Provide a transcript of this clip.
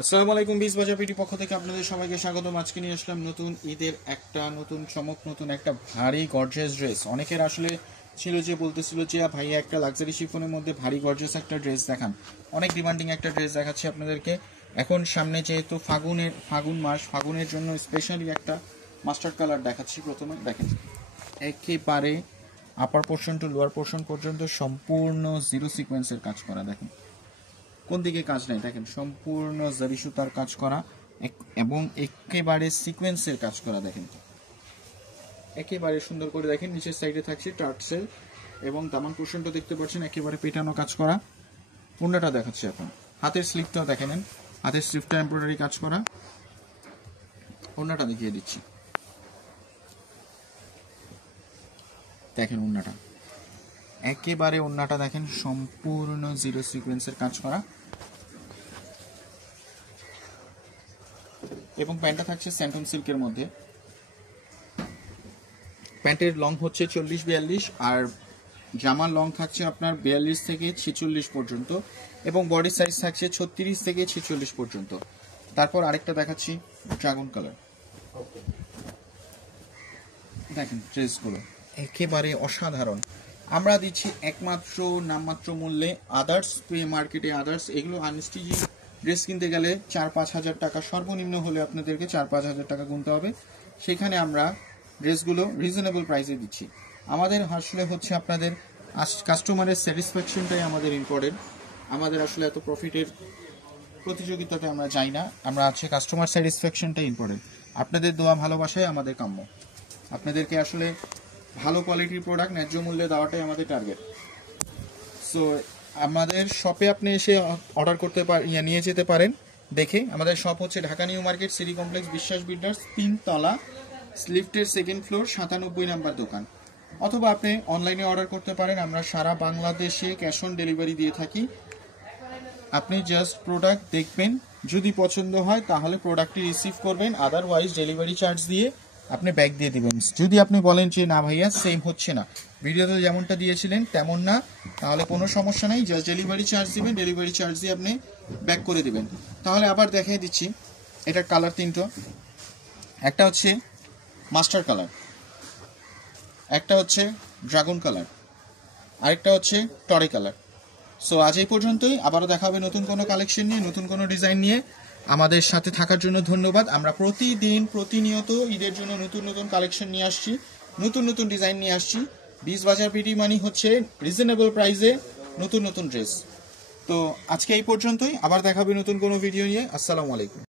আসসালামু আলাইকুম। বিশ বাজার পিটি পক্ষ থেকে আপনাদের সবাইকে স্বাগতম। আজকে নিয়ে আসলাম নতুন ঈদের একটা নতুন চমক, নতুন একটা ভারী গর্জিয়াস ড্রেস। অনেকের আসলে ছিল যে বলতেছিল যে ভাইয়া একটা লাক্সারি শিফনের মধ্যে ভারী গর্জিয়াস একটা ড্রেস দেখান। অনেক ডিমান্ডিং একটা ড্রেস দেখাচ্ছি আপনাদেরকে। এখন সামনে যেহেতু ফাগুন মাস, ফাগুনের জন্য স্পেশালি একটা মাস্টার্ড কালার দেখাচ্ছি। প্রথমে দেখেন, একেবারে upper portion to lower portion পর্যন্ত সম্পূর্ণ জিরো সিকোয়েন্সের কাজ করা। দেখেন কোন দিকে কাজ নেই, দেখেন সম্পূর্ণ জারি সুতার কাজ করা এবং একেবারে সিকোয়েন্সের কাজ করা। দেখেন একেবারে সুন্দর করে। দেখেন নিচের সাইডে থাকছে টার্টসেল এবং দামান পোর্শনটা দেখতে পাচ্ছেন একেবারে পেটানো কাজ করা। পুন্ডাটা দেখাচ্ছি এখন। হাতের স্লিপটাও দেখে নেন, হাতের স্লিপটা এমব্রয়ডারি কাজ করা। ওড়নাটা দেখিয়ে দিচ্ছি, দেখেন ওড়নাটা একেবারে, ওড়নাটা দেখেন সম্পূর্ণ জিরো সিকোয়েন্সের কাজ করা এবং প্যান্টটা থাকছে স্যান্টন সিল্কের মধ্যে। প্যান্টের লং হচ্ছে 40-42 আর জামার লং থাকছে আপনার 42 থেকে 46 পর্যন্ত এবং বডি সাইজ থাকছে 36 থেকে 46 পর্যন্ত। তারপর আরেকটা দেখাচ্ছি ড্রাগন কালার। দেখেন ড্রেসগুলো একেবারে অসাধারণ। আমরা দিচ্ছি একমাত্র নামমাত্র মূল্যে। আদার্স মার্কেটে আদার্স এগুলো আনস্টিচি ড্রেস কিনতে গেলে 4-5 হাজার টাকা সর্বনিম্ন হলে আপনাদেরকে 4-5 হাজার টাকা গুনতে হবে। সেখানে আমরা ড্রেসগুলো রিজনেবল প্রাইসে দিচ্ছি। আমাদের আসলে হচ্ছে আপনাদের কাস্টমারের স্যাটিসফ্যাকশনটাই আমাদের ইম্পর্টেন্ট। আমাদের আসলে এত প্রফিটের প্রতিযোগিতাতে আমরা যাই না, আমরা আছে কাস্টমার স্যাটিসফ্যাকশনটাই ইম্পর্টেন্ট। আপনাদের দোয়া ভালোবাসাই আমাদের কাম্য। আপনাদেরকে আসলে ভালো কোয়ালিটির প্রোডাক্ট ন্যায্য মূল্যে দেওয়াটাই আমাদের টার্গেট। সো আমাদের শপে আপনি এসে অর্ডার করতে নিয়ে যেতে পারেন দেখে। আমাদের শপ হচ্ছে Dhaka new market, city complex, বিশ্বাস বিল্ডার্স, 3 তলা, লিফটের 2nd ফ্লোর, 97 নাম্বার দোকান। অথবা আপনি অনলাইনে অর্ডার করতে পারেন। আমরা সারা বাংলাদেশে ক্যাশ অন ডেলিভারি দিয়ে থাকি। আপনি জাস্ট প্রোডাক্ট দেখবেন, যদি পছন্দ হয় তাহলে প্রোডাক্টটি রিসিভ করবেন, আদারওয়াইজ ডেলিভারি চার্জ দিয়ে আপনি ব্যাক দিয়ে দিবেন। যদি আপনি বলেন যে না ভাইয়া সেম হচ্ছে না, ভিডিওতে যেমনটা দিয়েছিলেন তেমন না, তাহলে কোনো সমস্যা নেই, জাস্ট ডেলিভারি চার্জ দিবেন, ডেলিভারি চার্জ দিয়ে আপনি ব্যাক করে দিবেন। তাহলে আবার দেখিয়ে দিচ্ছি এটার কালার 3টা। একটা হচ্ছে মাস্টার কালার, একটা হচ্ছে ড্রাগন কালার, আরেকটা হচ্ছে টরে কালার। সো আজ এই পর্যন্তই। আবারও দেখা হবে নতুন কোনো কালেকশন নিয়ে, নতুন কোনো ডিজাইন নিয়ে। আমাদের সাথে থাকার জন্য ধন্যবাদ। আমরা প্রতিদিন প্রতিনিয়ত ঈদের জন্য নতুন নতুন কালেকশন নিয়ে আসছি, নতুন নতুন ডিজাইন নিয়ে আসছি। 20 বাজার পিটি মানি হচ্ছে রিজনেবল প্রাইসে নতুন নতুন ড্রেস। তো আজকে এই পর্যন্তই, আবার দেখা হবে নতুন কোনো ভিডিও নিয়ে। আসসালামু আলাইকুম।